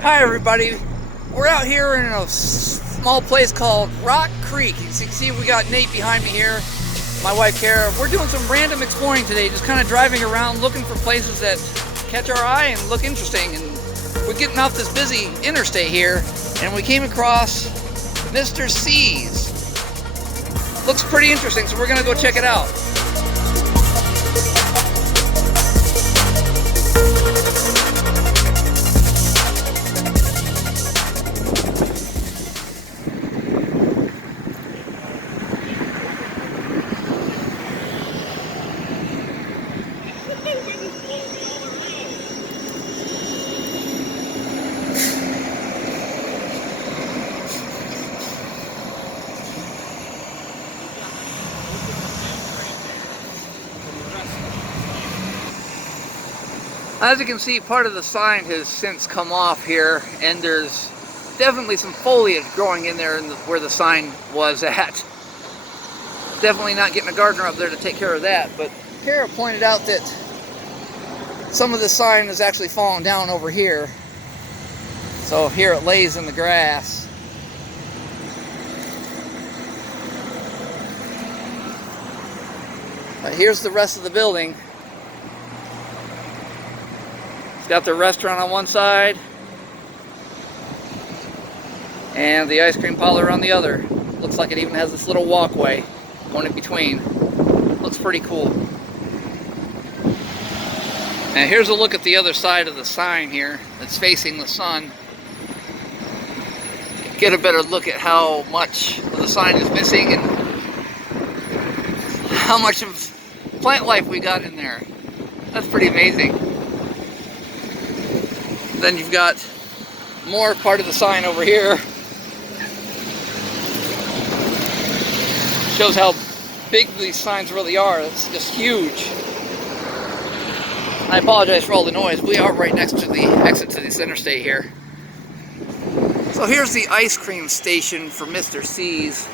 Hi everybody, we're out here in a small place called Rock Creek. You can see we got Nate behind me here, my wife Kara. We're doing some random exploring today, just kind of driving around looking for places that catch our eye and look interesting. And we're getting off this busy interstate here and we came across Mr. C's. Looks pretty interesting, so we're gonna go check it out. As you can see, part of the sign has since come off here, and there's definitely some foliage growing in there where the sign was at. Definitely not getting a gardener up there to take care of that, but Kara pointed out that some of the sign is actually falling down over here. So here it lays in the grass. But here's the rest of the building. Got the restaurant on one side and the ice cream parlor on the other. Looks like it even has this little walkway going in between. Looks pretty cool. And here's a look at the other side of the sign here that's facing the sun. Get a better look at how much of the sign is missing and how much of plant life we got in there. That's pretty amazing. Then you've got more part of the sign over here. Shows how big these signs really are. It's just huge. I apologize for all the noise. We are right next to the exit to this interstate here. So here's the ice cream station for Mr. C's.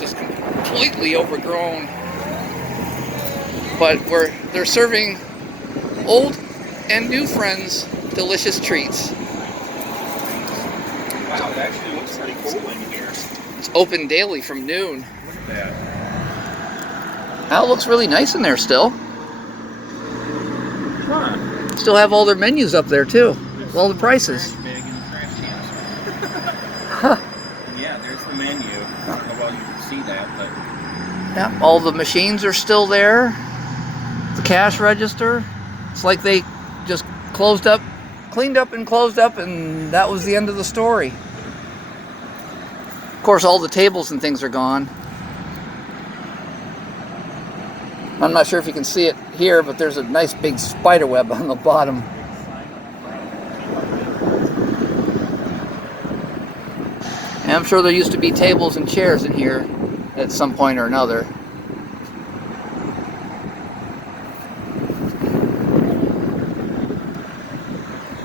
Just completely overgrown. But they're serving old and new friends delicious treats. Wow, it actually looks pretty cool in here. It's open daily from noon. Look at that. Now it looks really nice in there still. Huh. Still have all their menus up there too, with all the prices. Bag and trash cans. Huh. Yeah, there's the menu. I don't know how well you can see that, but Yeah, all the machines are still there. The cash register. It's like they just closed up, cleaned up and closed up, and that was the end of the story. Of course, all the tables and things are gone. I'm not sure if you can see it here, but there's a nice big spider web on the bottom. And I'm sure there used to be tables and chairs in here at some point or another.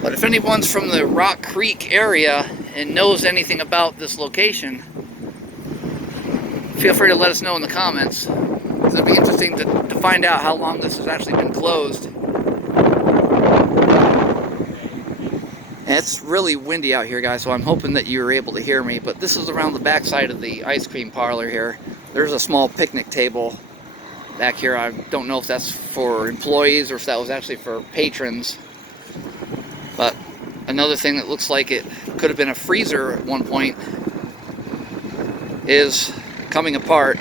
But if anyone's from the Rock Creek area and knows anything about this location, feel free to let us know in the comments. It'd be interesting to find out how long this has actually been closed. And it's really windy out here, guys, so I'm hoping that you were able to hear me. But this is around the back side of the ice cream parlor here. There's a small picnic table back here. I don't know if that's for employees or if that was actually for patrons. But another thing that looks like it could have been a freezer at one point is coming apart.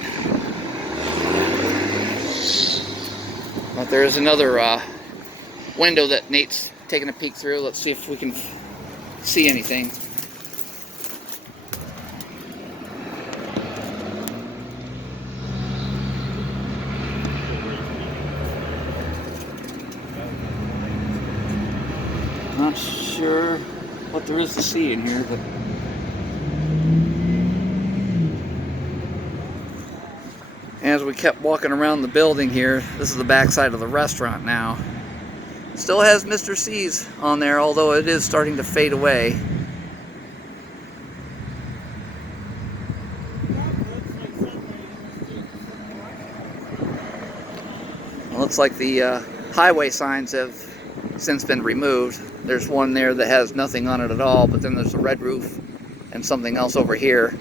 But there is another window that Nate's taking a peek through. Let's see if we can see anything. Not sure what there is to see in here, but as we kept walking around the building here, this is the back side of the restaurant now. Still has Mr. C's on there, although it is starting to fade away. Looks like the highway signs have since been removed. There's one there that has nothing on it at all, but then there's a red roof and something else over here.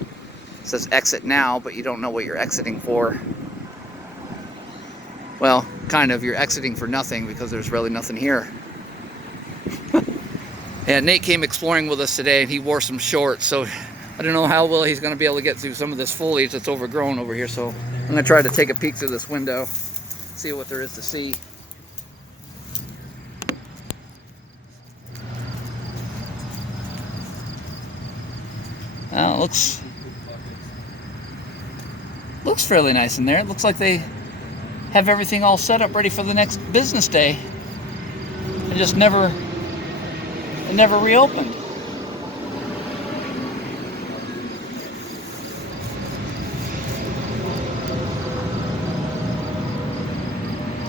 It says exit now, but you don't know what you're exiting for. Well, kind of, you're exiting for nothing because there's really nothing here. And Nate came exploring with us today and he wore some shorts, so I don't know how well he's going to be able to get through some of this foliage that's overgrown over here. So I'm going to try to take a peek through this window, see what there is to see. Well, it looks fairly nice in there. It looks like they have everything all set up ready for the next business day. It just never reopened.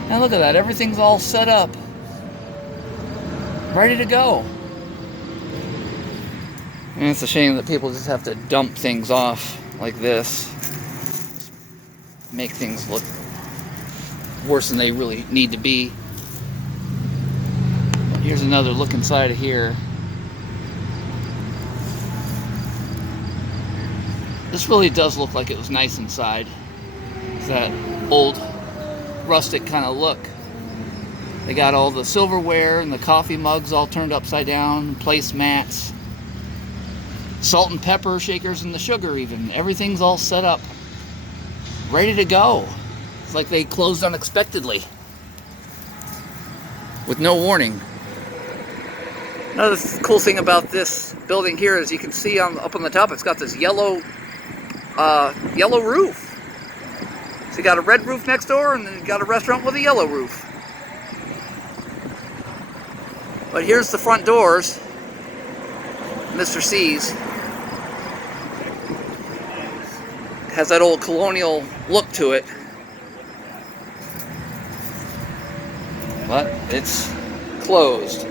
Now look at that, everything's all set up, ready to go. And it's a shame that people just have to dump things off like this. Make things look worse than they really need to be. But here's another look inside of here. This really does look like it was nice inside. It's that old rustic kind of look. They got all the silverware and the coffee mugs all turned upside down, placemats, salt and pepper shakers and the sugar even. Everything's all set up, ready to go. It's like they closed unexpectedly with no warning. Another cool thing about this building here is you can see up on the top it's got this yellow roof. So you got a red roof next door and then you got a restaurant with a yellow roof. But here's the front doors. Mr. C's. Has that old colonial look to it. But it's closed.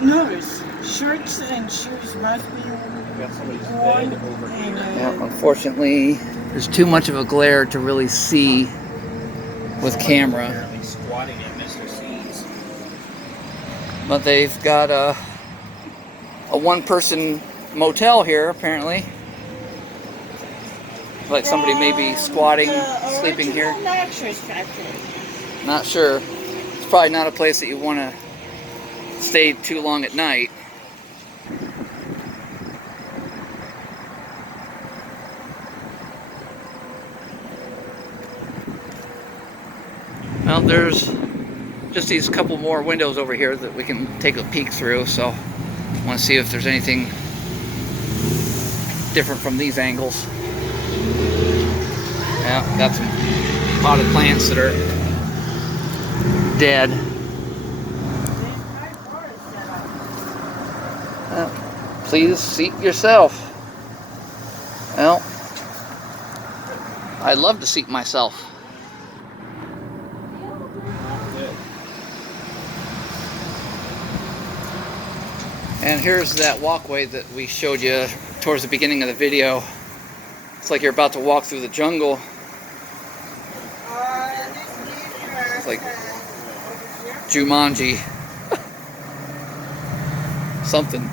Notice, shirts and shoes must be worn. Yeah, unfortunately, there's too much of a glare to really see with camera. Apparently squatting at Mr. C's. But they've got a one-person motel here, apparently. Like somebody may be squatting, sleeping here. Mattress factory. Not sure. It's probably not a place that you want to stay too long at night. Well, there's just these couple more windows over here that we can take a peek through, so I want to see if there's anything different from these angles. Yeah, got some potted plants that are dead. Please seat yourself. Well, I'd love to seat myself. And here's that walkway that we showed you towards the beginning of the video. It's like you're about to walk through the jungle. It's like Jumanji. Something.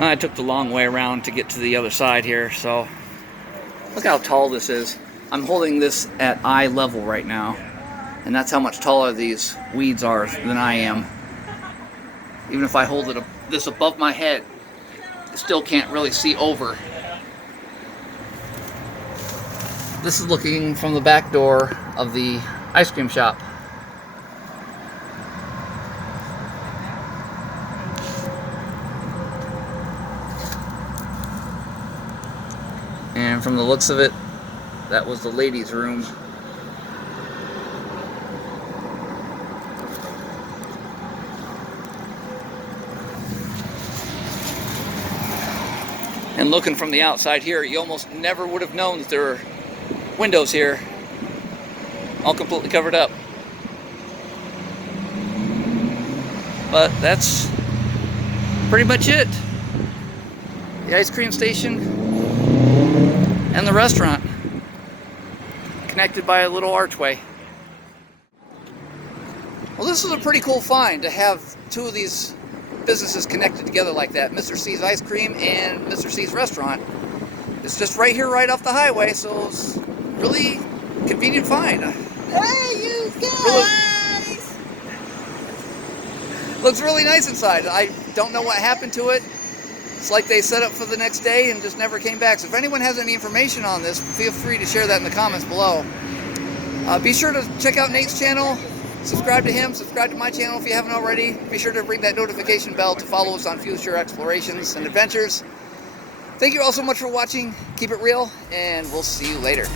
I took the long way around to get to the other side here, so look how tall this is. I'm holding this at eye level right now, and that's how much taller these weeds are than I am. Even if I hold it this above my head, I still can't really see over. This is looking from the back door of the ice cream shop. And from the looks of it, that was the ladies' room. And looking from the outside here, you almost never would have known that there were windows here, all completely covered up. But that's pretty much it. The ice cream station and the restaurant. connected by a little archway. Well, this is a pretty cool find to have two of these businesses connected together like that. Mr. C's Ice Cream and Mr. C's Restaurant. It's just right here, right off the highway, so it's really convenient find. Hey, you guys! Looks really nice inside. I don't know what happened to it. It's like they set up for the next day and just never came back. So if anyone has any information on this, feel free to share that in the comments below. Be sure to check out Nate's channel. Subscribe to him, subscribe to my channel if you haven't already. Be sure to ring that notification bell to follow us on future explorations and adventures. Thank you all so much for watching. Keep it real, and we'll see you later.